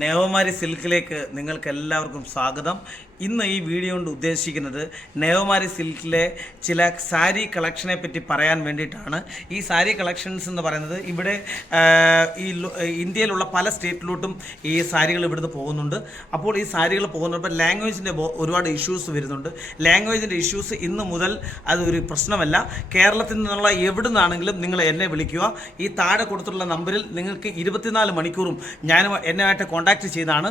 നേവമാരി സിൽക്കിലേക്ക് നിങ്ങൾക്ക് എല്ലാവർക്കും സ്വാഗതം. ഇന്ന് ഈ വീഡിയോ കൊണ്ട് ഉദ്ദേശിക്കുന്നത് നേവമാരി സിൽക്കിലെ ചില സാരി കളക്ഷനെ പറ്റി പറയാൻ വേണ്ടിയിട്ടാണ്. ഈ സാരി കളക്ഷൻസ് എന്ന് പറയുന്നത് ഇവിടെ ഈ ഇന്ത്യയിലുള്ള പല സ്റ്റേറ്റിലോട്ടും ഈ സാരികൾ ഇവിടുന്ന് പോകുന്നുണ്ട്. അപ്പോൾ ഈ സാരികൾ പോകുന്നപ്പോൾ ലാംഗ്വേജിൻ്റെ ഒരുപാട് ഇഷ്യൂസ് വരുന്നുണ്ട്. ലാംഗ്വേജിൻ്റെ ഇഷ്യൂസ് ഇന്ന് മുതൽ അതൊരു പ്രശ്നമല്ല. കേരളത്തിൽ നിന്നുള്ള എവിടെ നിന്നാണെങ്കിലും നിങ്ങൾ എന്നെ വിളിക്കുക. ഈ താഴെ കൊടുത്തിട്ടുള്ള നമ്പറിൽ നിങ്ങൾക്ക് 24 മണിക്കൂറും എന്നുമായിട്ട് കോൺടാക്റ്റ് ചെയ്താണ്.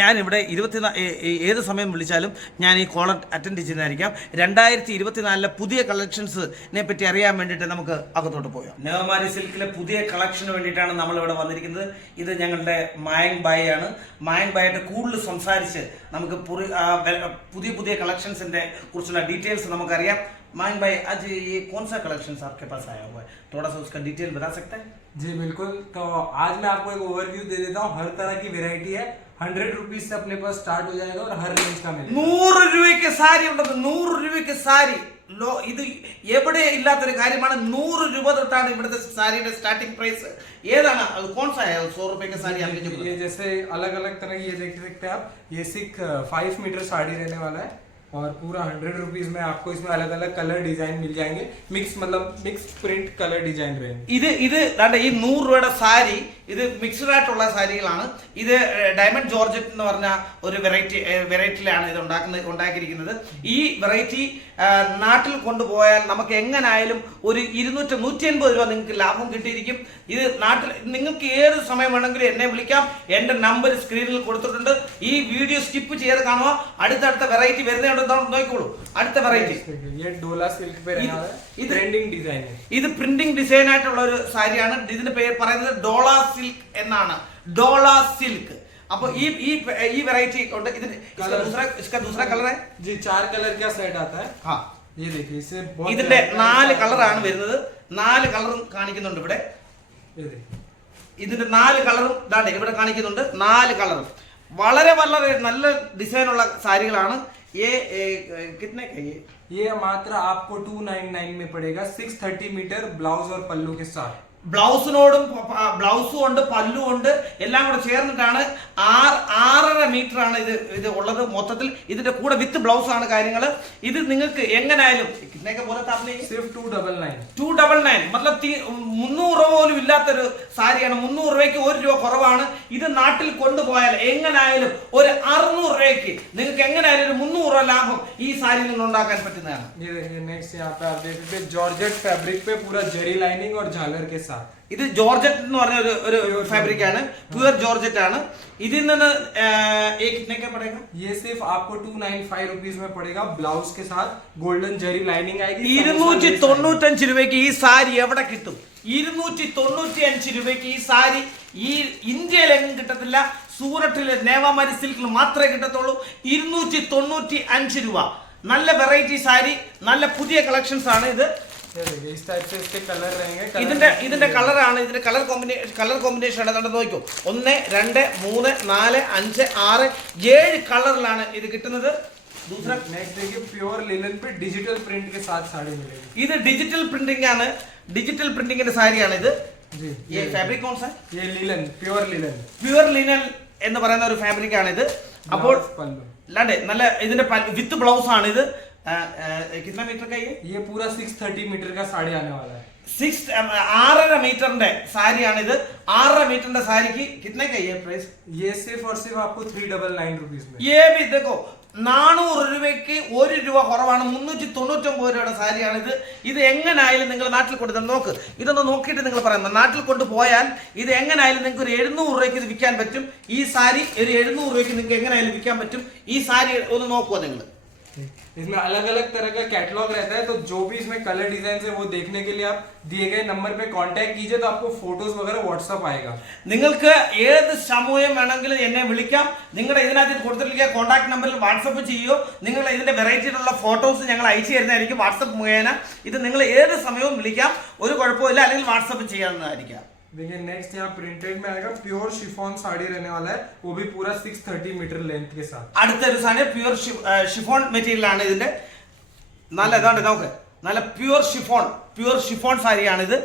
ഞാനിവിടെ ഏത് സമയം വിളിച്ചാലും ഞാൻ ഈ കോൾ അറ്റൻഡ് ചെയ്യുന്നതായിരിക്കാം. 2024 പുതിയ കളക്ഷൻസിനെ പറ്റി അറിയാൻ വേണ്ടിയിട്ട് നമുക്ക് അകത്തോട്ട് പോയാം. നേവമാരി സിൽക്കിലെ പുതിയ കളക്ഷന് വേണ്ടിയിട്ടാണ് നമ്മളിവിടെ വന്നിരിക്കുന്നത്. ഇത് ഞങ്ങളുടെ മായങ് ബായ് ആണ്. മായങ് ബായിട്ട് കൂടുതൽ സംസാരിച്ച് നമുക്ക് പുതിയ പുതിയ കളക്ഷൻസിൻ്റെ കുറിച്ചുള്ള ഡീറ്റെയിൽസ് നമുക്കറിയാം. मायंग भाई, आज ये कौन सा कलेक्शन आपके पास आया हुआ है, थोड़ा सा उसका डिटेल बता सकते हैं? जी बिल्कुल. तो आज मैं आपको एक ओवरव्यू दे देता हूँ. हर तरह की वेरायटी है. 100 रुपीज से अपने पास स्टार्ट हो जाएगा और हर रेंज का मिलेगा. 100 രൂപയ്ക്ക് സാരി ഉണ്ട്. 100 രൂപയ്ക്ക് സാരി ഇത് എവിടെ ഇല്ലാത്തൊരു കാര്യമാണ്. 100 രൂപ തൊട്ടാണ് ഇവിടുത്തെ സാരിയുടെ സ്റ്റാർട്ടിംഗ് പ്രൈസ്. ഏതാണ് അത്? कौन सा है 100 रुपए की साड़ी? ये जैसे अलग अलग तरह की ये देख सकते हैं आप. ये 5 मीटर साड़ी रहने वाला है और पूरा 100 रुपीज में आपको इसमें अलग अलग कलर डिजाइन मिल जाएंगे. मिक्स प्रिंट कलर डिजाइन रहेंगे. ഇത് ഈ 100 രൂപയുടെ സാരി ഇത് മിക്സ്ഡ് ആയിട്ടുള്ള സാരികളാണ്. ഇത് ഡയമണ്ട് ജോർജറ്റ് എന്ന് പറഞ്ഞ ഒരു വെറൈറ്റിയിലാണ് ഇത് ഉണ്ടാക്കിയിരിക്കുന്നത്. ഈ വെറൈറ്റി നാട്ടിൽ കൊണ്ടുപോയാൽ നമുക്ക് എങ്ങനായാലും ഒരു 150 രൂപ നിങ്ങൾക്ക് ലാഭം കിട്ടിയിരിക്കും. ഇത് നാട്ടിൽ നിങ്ങൾക്ക് ഏത് സമയം വേണമെങ്കിലും എന്നെ വിളിക്കാം. എൻ്റെ നമ്പർ സ്ക്രീനിൽ കൊടുത്തിട്ടുണ്ട്. ഈ വീഡിയോ സ്കിപ്പ് ചെയ്ത് കാണുക. അടുത്തടുത്ത വെറൈറ്റി വരുന്നുണ്ട്, നോക്കിക്കോളൂ. അടുത്ത വെറൈറ്റി ഇത് പ്രിന്റിംഗ് ഡിസൈൻ ആയിട്ടുള്ള ഒരു സാരിയാണ്. ഇതിന്റെ പേര് പറയുന്നത് ഡോള സിൽക്ക് എന്നാണ്. ഡോള സിൽക്ക്. അപ്പോൾ ഈ വെറൈറ്റി ഉണ്ട്. इसका दूसरा कलर है जी. 4 कलर का सेट आता है. हाँ, ये देखिए इससे ഇതിന്റെ 4 കളറാണ് വരുന്നത്. 4 കളറും കാണിക്കുന്നുണ്ട് ഇവിടെ. ഇതിന്റെ 4 കളറും ദാണ്ടെ ഇവിടെ കാണിക്കുന്നുണ്ട്. 4 കളറും വളരെ വളരെ നല്ല ഡിസൈനുള്ള സാരികളാണ്. ये कितने का? ये मात्र आपको 299 में पड़ेगा. 630 मीटर ब्लाउज और पल्लू के साथ. ബ്ലൗസും ഉണ്ട്, പല്ലു ഉണ്ട്, എല്ലാം കൂടെ ചേർന്നിട്ടാണ് 6.5 മീറ്റർ ആണ് ഇത് ഉള്ളത് മൊത്തത്തിൽ. ഇതിന്റെ കൂടെ വിത്ത് ബ്ലൗസ് ആണ് കാര്യങ്ങൾ. ഇത് നിങ്ങൾക്ക് എങ്ങനായാലും 299 മതലബ് 300 രൂപ പോലും ഇല്ലാത്തൊരു സാരിയാണ്. 300 രൂപയ്ക്ക് 1 രൂപ കുറവാണ്. ഇത് നാട്ടിൽ കൊണ്ടുപോയാൽ എങ്ങനായാലും ഒരു 600 രൂപയ്ക്ക് നിങ്ങൾക്ക് എങ്ങനായാലും ഒരു 300 രൂപ ലാഭം ഈ സാരിയിൽ നിന്ന് ഉണ്ടാക്കാൻ പറ്റുന്നതാണ്. जॉर्जेट फैब्रिक पे पूरा जरी लाइनिंग और झालर के साथ. ഇത് ജോർജറ്റ് എന്ന് പറഞ്ഞ ഒരു ഫാബ്രിക് ആണ്. പ്യുവർ ജോർജറ്റ് ആണ്. ഇതിൽ നിന്ന് ये सिर्फ आपको 295 रुपीज में पड़ेगा. ब्लाउज के साथ गोल्डन जरी लाइनिंग आएगी. 295 രൂപയ്ക്ക് ഈ സാരി എവിടെ കിട്ടും? 295 രൂപയ്ക്ക് ഈ സാരി ഈ ഇന്ത്യയിലെങ്ങും കിട്ടത്തില്ല. സൂററ്റിലെ നേവമാരി സിൽക്കിൽ മാത്രമേ കിട്ടത്തുള്ളൂ. 295 രൂപ. നല്ല വെറൈറ്റി സാരി, നല്ല പുതിയ കളക്ഷൻസ് ആണ് ഇത്. ഇതിന്റെ കളറാണ്. ഇതിന്റെ കളർ കോമ്പിനേഷൻ ആണ്. നോക്കൂ, 1 2 3 4 5 6 7 കളറിലാണ് ഇത് കിട്ടുന്നത്. प्योर लिनन पे डिजिटल प्रिंट के साथ साड़ी मिलेगी. ഇത് ഡിജിറ്റൽ പ്രിന്റിംഗ് ആണ്. ഡിജിറ്റൽ പ്രിന്റിംഗിന്റെ സാരിയാണ് ഇത്. ये फैब्रिक कौन सा है? ये लिनन, प्योर लिनन എന്ന് പറയുന്ന ഒരു ഫാബ്രിക് ആണ് ഇത്. അപ്പോൾ അല്ലാണ്ട് നല്ല ഇതിന്റെ വിത്ത് ബ്ലൗസ് ആണ് ഇത്. कितना मीटर का ये पूरा 630 मीटर का साड़ी आने वाला है. 6.5 मीटറിന്റെ സാരിയാണ് ഇത്. 6.5 मीटറിന്റെ സാരിക്ക് कितने का ये प्राइस? ये सिर्फ और सिर्फ आपको 399 रुपीस में. ये भी देखो, 400 രൂപയ്ക്ക് 1 രൂപ കുറവാണ്. 399 രൂപയുടെ സാരിയാണ് ഇത്. ഇത് എങ്ങനായാലും നിങ്ങൾ നാട്ടിൽ കൊണ്ടുതന്നെ നോക്ക്. ഇതൊന്ന് നോക്കിയിട്ട് നിങ്ങൾ പറയാം. നാട്ടിൽ കൊണ്ടുപോയാൽ ഇത് എങ്ങനായാലും നിങ്ങൾക്ക് ഒരു 700 രൂപയ്ക്ക് ഇത് വിൽക്കാൻ പറ്റും. ഈ സാരി ഒരു 700 രൂപയ്ക്ക് നിങ്ങൾക്ക് എങ്ങനായാലും വിൽക്കാൻ പറ്റും. ഈ സാരി ഒന്ന് നോക്കുക നിങ്ങൾ. इसमें अलग अलग तरह का कैटलॉग रहता है. तो जो भी इसमें कलर डिजाइन है वो देखने के लिए आप दिए गए नंबर पे कांटेक्ट कीजिए. तो आपको फोटोज वगैरह व्हाट्सएप आएगा. നിങ്ങൾക്ക് ഏത് സമയം വേണമെങ്കിലും എന്നെ വിളിക്കാം. നിങ്ങളുടെ ഇതിനകത്ത് കൊടുത്തിട്ടുള്ള കോൺടാക്ട് നമ്പറിൽ വാട്സപ്പ് ചെയ്യോ. നിങ്ങൾ ഇതിന്റെ വെറൈറ്റിയിലുള്ള ഫോട്ടോസ് ഞങ്ങൾ അയച്ചു തരുന്നതായിരിക്കും വാട്സപ്പ് മുഖേന. ഇത് നിങ്ങൾ ഏത് സമയവും വിളിക്കാം, ഒരു കുഴപ്പമില്ല. അല്ലെങ്കിൽ വാട്സപ്പ് ചെയ്യാവുന്നതായിരിക്കും. देखिए नेक्स्ट यहाँ प्रिंटेड में आएगा. प्योर शिफॉन साड़ी रहने वाला है. वो भी पूरा 630 मीटर लेंथ के साथ. അടുത്തൊരു സാധനം പ്യുവർ ഷിഫോൺ മെറ്റീരിയൽ ആണ് ഇതിന്റെ. നല്ല ഇതാണ് നോക്ക്. നല്ല പ്യുവർ ഷിഫോൺ സാരിയാണ് ഇത്.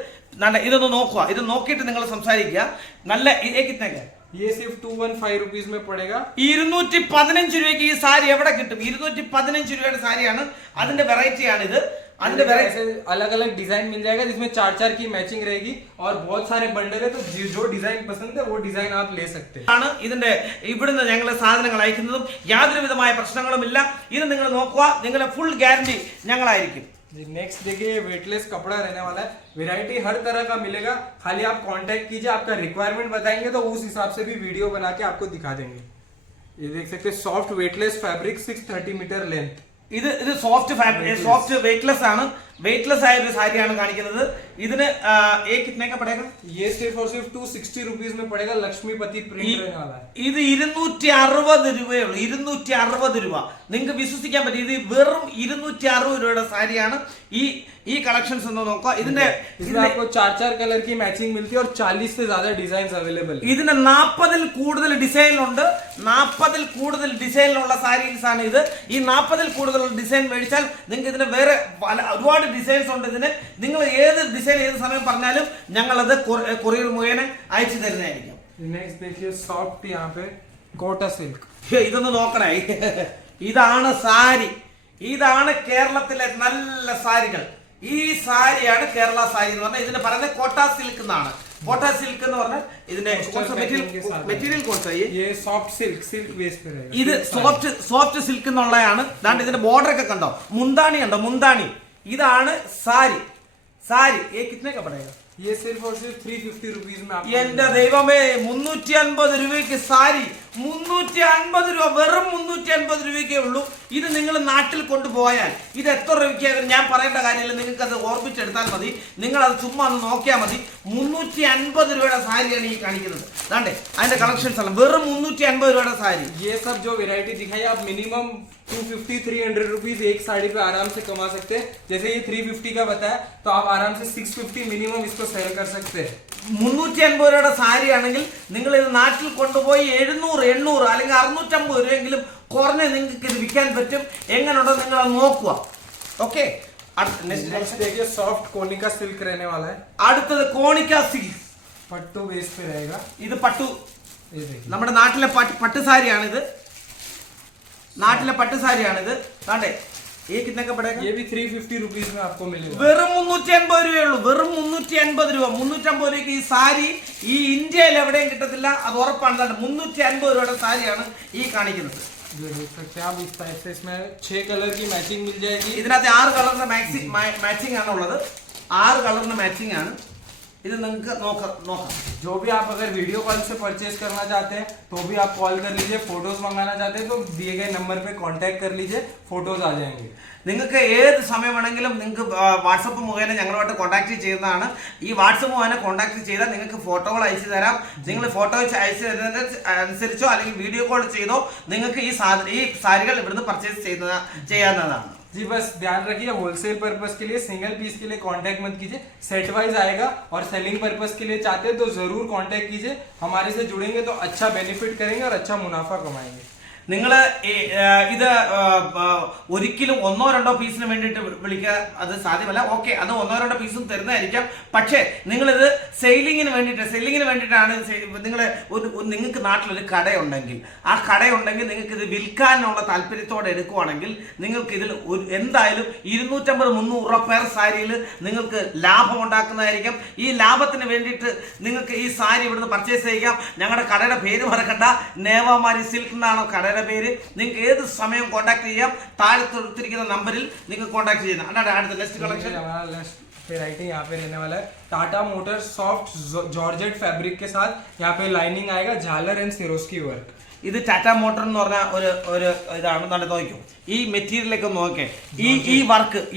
നല്ല ഇതൊന്ന് നോക്കുക. ഇത് നോക്കിയിട്ട് നിങ്ങൾ സംസാരിക്കുക. നല്ല कितने का? ये सिर्फ 215 रुपीज में पड़ेगा. 215 രൂപയ്ക്ക് ഈ സാരി എവിടെ കിട്ടും? 215 രൂപയുടെ സാരിയാണ്. അതിന്റെ വെറൈറ്റി ആണ് ഇത്. അതിന്റെ ऐसे अलग अलग डिजाइन मिल जाएगा जिसमें 4-4 की मैचिंग रहेगी और बहुत सारे बंडल है, तो जो डिजाइन पसंद है वो डिजाइन आप ले सकते हैं. ആണ് ഇതിന്റെ ഇവിടുന്ന് ഞങ്ങൾ സാധനങ്ങൾ അയക്കുന്നതും യാതൊരു വിധമായ പ്രശ്നങ്ങളുമില്ല. ഇത് നിങ്ങൾ നോക്കുക, നിങ്ങളുടെ ഫുൾ ഗ്യാരണ്ടി ഞങ്ങളായിരിക്കും. नेक्स्ट देखिए वेटलेस कपड़ा रहने वाला है. वैरायटी हर तरह का मिलेगा. खाली आप कांटेक्ट कीजिए, आपका रिक्वायरमेंट बताएंगे तो उस हिसाब से भी वीडियो बना के आपको दिखा देंगे. ये देख सकते हैं soft weightless fabric 630 metre length. ഇത് സോഫ്റ്റ് വെയിറ്റ്ലെസ് ആണ്. വെയിറ്റ്ലെസ് ആയ ഒരു സാരിയാണ് കാണിക്കുന്നത്. ഇതിന് കിतने का पड़ेगा? ये सिर्फ और सिर्फ 260 रुपीज में पड़ेगा. लक्ष्मीपति प्रिंट रहने वाला है. ഇത് 260 രൂപയേ ഉള്ളൂ. 260 രൂപ. നിങ്ങൾക്ക് വിശ്വസിക്കാൻ പറ്റും. ഇത് വെറും 260 രൂപയുടെ സാരിയാണ്. ഈ കളക്ഷൻസ് ഒന്ന് നോക്കുക. इसमें आपको 4-4 कलर की मैचिंग मिलती है और 40 से ज्यादा डिजाइन अवेलेबल है. ഇതിന് 40ൽ കൂടുതൽ ഡിസൈനിലുണ്ട്. 40ൽ കൂടുതൽ ഡിസൈനിലുള്ള സാരീസ് ആണ് ഇത്. ഈ 40ൽ കൂടുതൽ ഡിസൈൻ മേടിച്ചാൽ നിങ്ങൾക്ക് ഇതിന് വേറെ ഒരുപാട് ഡിസൈൻസ് ഉണ്ട്. ഇതിന് നിങ്ങൾ ഏത് ഡിസൈൻ ഏത് സമയം പറഞ്ഞാലും ഞങ്ങളത് കൊറിയർ മുഖേന അയച്ചു തരുന്നതായിരിക്കും. नेक्स्ट देखिए सॉफ्ट यहाँ पे कोटा सिल्क. ഇതൊന്ന് നോക്കണേ. ഇതാണ് സാരി. ഇതാണ് കേരളത്തിലെ നല്ല സാരികൾ. ഈ സാരിയാണ് കേരള സാരി എന്ന് പറഞ്ഞാൽ. ഇതിന് പറയുന്നത് കോട്ട സിൽക്ക് എന്നാണ്. കോട്ട സിൽക്ക് എന്ന് പറഞ്ഞാൽ ഇതിന്റെ മെറ്റീരിയൽ ഇത് സോഫ്റ്റ് സിൽക്ക് എന്നുള്ളതാണ്. ദാണ്ട് ഇതിന്റെ ബോർഡർ ഒക്കെ കണ്ടോ, മുന്താണി കണ്ടോ, മുന്താണി. ഇതാണ് സാരി. कितने का पड़ेगा? ये सिर्फ और सिर्फ 350 रुपीज में आपको. എന്റെ ദൈവമേ, 350 രൂപയ്ക്ക് സാരി. 350 രൂപ, വെറും 350 രൂപയ്ക്കേ ഉള്ളൂ. ഇത് നിങ്ങൾ നാട്ടിൽ കൊണ്ടുപോയാൽ ഇത് എത്ര രൂപയ്ക്ക് ഞാൻ പറയേണ്ട കാര്യമില്ല. നിങ്ങൾക്ക് അത് ഓർമ്മിച്ചെടുത്താൽ മതി. നിങ്ങൾ അത് ചുമ്മാ ഒന്ന് നോക്കിയാൽ മതി. 350 രൂപയുടെ സാരിയാണ് ഈ കാണിക്കുന്നത്. അതാണ്ടേ അതിന്റെ കളക്ഷൻസ് ആണ്. വെറും 350 രൂപയുടെ സാരി. ये सब जो वेरायटी दिखाई आप मिनिमम 250-300 रुपीज एक साड़ी पे आराम से कमा सकते हैं. जैसे ये 350 का बताया तो आप आराम से 650 मिनिमम इसको सेल कर सकते हैं. 350 രൂപയുടെ സാരി ആണെങ്കിൽ നിങ്ങൾ ഇത് നാട്ടിൽ കൊണ്ടുപോയി 700-800 അല്ലെങ്കിൽ 650 രൂപയെങ്കിലും കുറഞ്ഞ് നിങ്ങൾക്ക് ഇത് വിൽക്കാൻ പറ്റും. എങ്ങനെയുണ്ടോ നിങ്ങൾ അത് നോക്കുക. ഓക്കെ, देखिए सॉफ्ट कोनिका सिल्क रहने वाला है. അടുത്തത് കോണിക്ക സിൽക്ക് पट्टू बेस पे रहेगा. ഇത് പട്ടു, നമ്മുടെ നാട്ടിലെ പട്ടു സാരിയാണിത്. നാട്ടിലെ പട്ടു സാരിയാണിത്. കണ്ടേ कितने का पड़ेगा? ये भी 350 रुपीज में आपको मिलेगा. വെറും 350 രൂപയുള്ളൂ. വെറും 350 രൂപ. 350 രൂപയ്ക്ക് ഈ സാരി ഈ ഇന്ത്യയിൽ എവിടെയും കിട്ടത്തില്ല, അത് ഉറപ്പാണ്. 350 രൂപയുടെ സാരിയാണ് ഈ കാണിക്കുന്നത്. इस टाइप से इसमें 6 कलर की मैचिंग मिल जाएगी. ഇതിനകത്ത് 6 കളറിന്റെ മാച്ചിങ് ആണ് ഉള്ളത്. 6 കളറിന്റെ മാച്ചിങ് ആണ് ഇത്. നിങ്ങൾക്ക് നോക്കാം. जो भी आप अगर वीडियो कॉल से परचेज करना चाहते हैं तो भी आप कॉल कर लीजिए. फोटोज मंगाना चाहते हैं तो दिए गए नंबर पे कांटेक्ट कर लीजिए, फोटोज आ जाएंगे. നിങ്ങൾക്ക് ഏത് സമയം വേണമെങ്കിലും നിങ്ങൾക്ക് വാട്സപ്പ് മുഖേന ഞങ്ങളുമായിട്ട് കോൺടാക്ട് ചെയ്യുന്നതാണ്. ഈ വാട്സപ്പ് മുഖേന കോൺടാക്ട് ചെയ്താൽ നിങ്ങൾക്ക് ഫോട്ടോകൾ അയച്ചു തരാം. നിങ്ങൾ ഫോട്ടോ അയച്ചു തരുന്നതിന് അനുസരിച്ചോ അല്ലെങ്കിൽ വീഡിയോ കോൾ ചെയ്തോ നിങ്ങൾക്ക് ഈ സാരികൾ ഇവിടുന്ന് പർച്ചേസ് ചെയ്യാവുന്നതാണ്. जी बस ध्यान रखिए, होलसेल पर्पस के लिए सिंगल पीस के लिए कांटेक्ट मत कीजिए. सेट वाइज आएगा और सेलिंग पर्पस के लिए चाहते हैं तो जरूर कांटेक्ट कीजिए. हमारे से जुड़ेंगे तो अच्छा बेनिफिट करेंगे और अच्छा मुनाफा कमाएंगे. നിങ്ങൾ ഇത് ഒരിക്കലും 1-2 പീസിന് വേണ്ടിയിട്ട് വിളിക്കുക, അത് സാധ്യമല്ല. ഓക്കെ, അത് 1-2 പീസും തരുന്നതായിരിക്കാം. പക്ഷേ നിങ്ങളിത് സെയിലിങ്ങിന് വേണ്ടിയിട്ടാണ്. നിങ്ങൾക്ക് നാട്ടിലൊരു കടയുണ്ടെങ്കിൽ നിങ്ങൾക്ക് ഇത് വിൽക്കാനുള്ള താല്പര്യത്തോടെ എടുക്കുവാണെങ്കിൽ നിങ്ങൾക്ക് ഇതിൽ എന്തായാലും 250-300 രൂപ പെർ സാരിയിൽ നിങ്ങൾക്ക് ലാഭം ഉണ്ടാക്കുന്നതായിരിക്കും. ഈ ലാഭത്തിന് വേണ്ടിയിട്ട് നിങ്ങൾക്ക് ഈ സാരി ഇവിടുന്ന് പർച്ചേസ് ചെയ്യാം. ഞങ്ങളുടെ കടയുടെ പേര് മറക്കണ്ട, നേവാമാരി സിൽക്ക് എന്നാണ് കടയുടെ പേര്. നിങ്ങൾക്ക് ഏത് സമയം കോൺടാക്ട് ചെയ്യാം. താഴെ കൊടുത്തിരിക്കുന്ന നമ്പറിൽ നിങ്ങൾക്ക് കോൺടാക്ട് ചെയ്യാം. അടുത്ത നെക്സ്റ്റ് കളക്ഷൻ वेराइटी यहाँ पे रहने वाला है. Tata motor soft georgette fabric के साथ यहाँ पे लाइनिंग आएगा, झालर एंड सिरोस्की वर्क. ഇത് ടാറ്റ മോട്ടർ എന്ന് പറഞ്ഞ ഒരു ഇതാണ്. നല്ല നോക്കും ഈ മെറ്റീരിയലൊക്കെ നോക്കേ.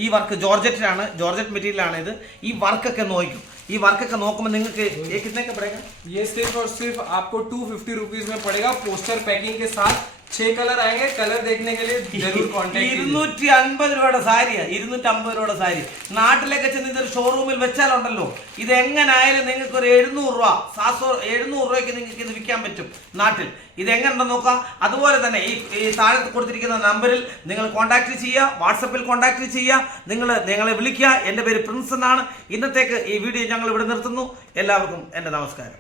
ഈ വർക്ക് ജോർജറ്റിലാണ്, ജോർജറ്റ് മെറ്റീരിയലാണ് ഇത്. ഈ വർക്കൊക്കെ നോക്കും. ഈ വർക്കൊക്കെ നോക്കുമ്പോൾ നിങ്ങൾക്ക് कितने का पड़ेगा? ये सिर्फ और सिर्फ आपको 250 रुपीज में पड़ेगा. पोस्टर पैकिंग के साथ 6 कलर आएंगे. कलर देखने के लिए जरूर कांटेक्ट कीजिए. 250 രൂപയുടെ സാരിയാ. 250 രൂപയുടെ സാരി നാട്ടിലേക്ക് ചെന്ന് ഇതൊരു ഷോറൂമിൽ വെച്ചാലുണ്ടല്ലോ, ഇത് എങ്ങനായാലും നിങ്ങൾക്ക് ഒരു 700 രൂപയ്ക്ക് നിങ്ങൾക്ക് ഇത് വിൽക്കാൻ പറ്റും നാട്ടിൽ. ഇത് എങ്ങനെയുണ്ടെന്ന് നോക്കാം. അതുപോലെ തന്നെ ഈ താഴെ കൊടുത്തിരിക്കുന്ന നമ്പറിൽ നിങ്ങൾ കോൺടാക്ട് ചെയ്യുക, വാട്സപ്പിൽ കോൺടാക്ട് ചെയ്യുക, ഞങ്ങളെ വിളിക്കുക. എൻ്റെ പേര് പ്രിൻസ് എന്നാണ്. ഇന്നത്തേക്ക് ഈ വീഡിയോ ഞങ്ങൾ ഇവിടെ നിർത്തുന്നു. എല്ലാവർക്കും എൻ്റെ നമസ്കാരം.